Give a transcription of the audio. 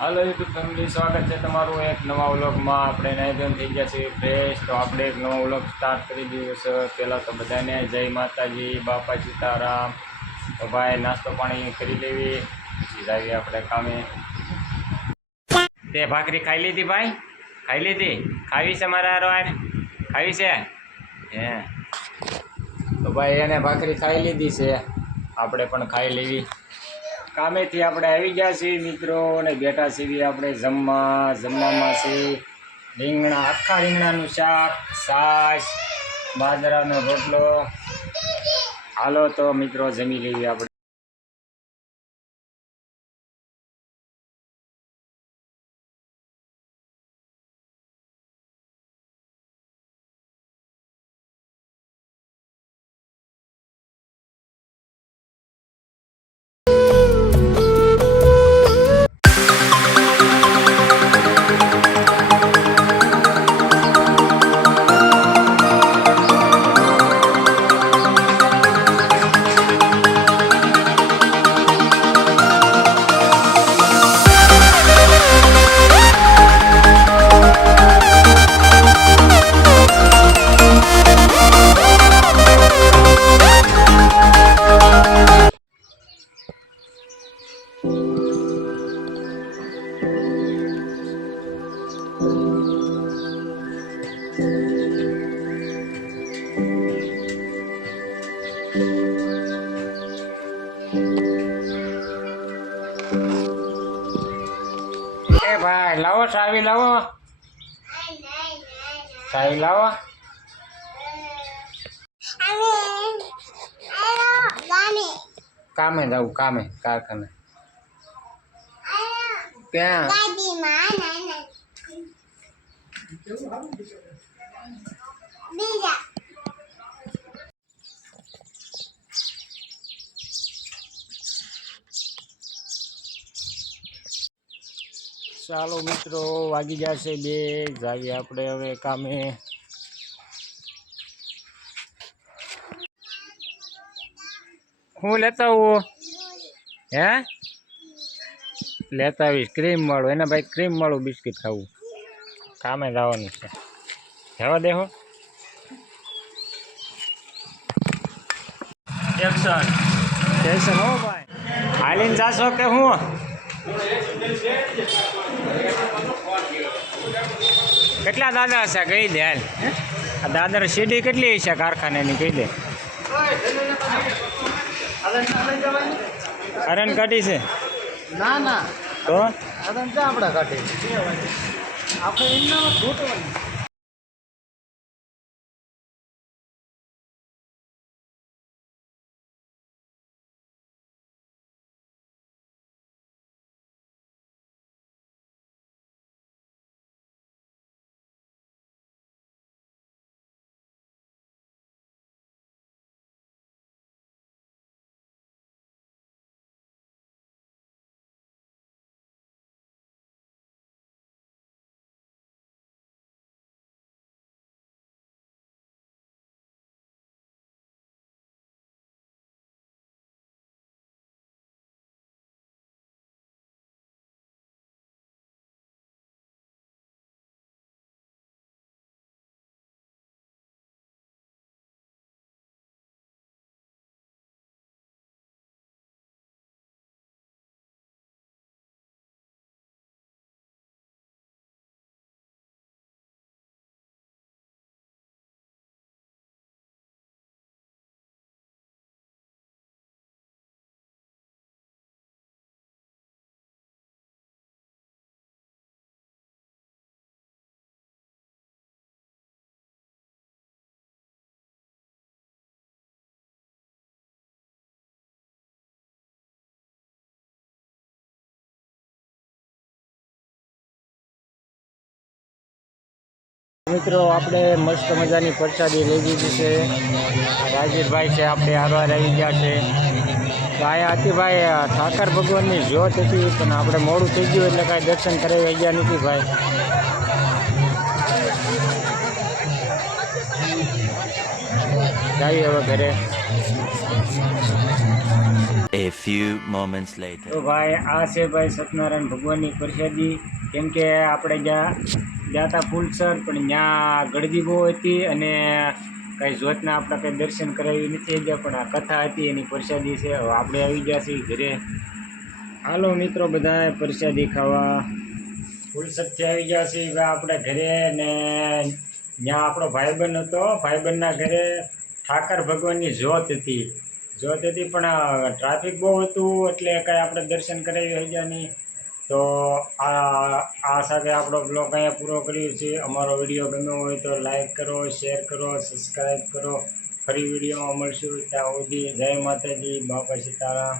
હાલો YouTube family, સ્વાગત છે તમારું એક નવા વ્લોગમાં. આપણે નાયદન થઈ ગયા છીએ ફ્રેશ તો આપણે એક નવો વ્લોગ સ્ટાર્ટ કરી દીધો છે. પહેલાં તો બધાને જય માતાજી, બાપા સીતારામ. તો ભાઈ, નાસ્તો પાણી કરી લેવી. પછી જાવીએ આપણે કામે. તે ભાખરી ખાઈ લીધી ભાઈ? ખાઈ લીધી? ખાવી છે મારા રોડ ખાવી છે? હે. તો ભાઈ, એને ભાખરી ખાઈ લીધી છે. આપણે પણ ખાઈ લેવી. કામેથી આપણે આવી ગયા છીએ મિત્રો અને બેઠા છીએ આપણે જમવા. જમવામાં છે રીંગણા, આખા રીંગણાનું શાક છાશ બાજરાનો રોટલો. હાલો તો મિત્રો જમી લઈએ આપણે. લાવો સાવી લાવો સાવી લાવો કામે જવું કામે કારખાને ક્યાં ચાલો મિત્રો વાગી જશે બે. જાવીએ આપણે હવે કામે. હું લેતા આવું? હે? લેતા આવીશ. ક્રીમ વાળું. એના ભાઈ ક્રીમ વાળું બિસ્કિટ ખાવું. કામે જવાનું છે. જવા દેહો એક્શન એક્શન હો ભાઈ. હાલીને જાશો કે હું? કેટલા દાદા હશે કહી દે હાલ. આ દાદર સીડી કેટલી છે કારખાનાની કહી દે. હરણ કાઢી છે? ના ના. તો? આપણે કાઢી? આપણે એમનામાં મિત્રો, આપણે મસ્ત મજાની પરસાદી લઈ લીધી છે. રાજવીરભાઈ છે, આપણે હારવાર આવી ગયા છે. ગાય હતી ભાઈ ઠાકર ભગવાનની જ્યોત હતી, પણ આપણે મોડું થઈ ગયું એટલે કાંઈ દર્શન કરાવી ગયા નથી ભાઈ. જઈએ હવે ઘરે. A few moments later. તો ભાઈ આ છે ભાઈ સત્યનારાયણ ભગવાનની પ્રસાદી. કેમ કે આપણે જ્યાં હતા ફૂલસર પણ ત્યાં ગળદી બહુ હતી અને કાંઈ જોતના આપણે કંઈ દર્શન કરાવી નથી ગયા પણ આ કથા હતી એની પ્રસાદી છે. હવે આપણે આવી ગયા છીએ ઘરે. હાલો મિત્રો બધાએ પ્રસાદી ખાવા. ફૂલસરથી આવી ગયા છીએ. આપણે ઘરે ને ત્યાં આપણો ભાઈબંધ હતો. ભાઈબંધના ઘરે ઠાકર ભગવાનની જોત હતી. જોત હતી પણ ટ્રાફિક બહુ હતું એટલે કાંઈ આપણે દર્શન કરાવી ગયા નહીં. તો આ આ સાથે આપણો બ્લોગ અહીંયા પૂરો કર્યો છે. અમારો વીડિયો ગમ્યો હોય તો લાઈક કરો, શેર કરો, સબસ્ક્રાઈબ કરો. ફરી વિડીયોમાં મળશું. ત્યાં સુધી જય માતાજી, બાપા સીતારામ.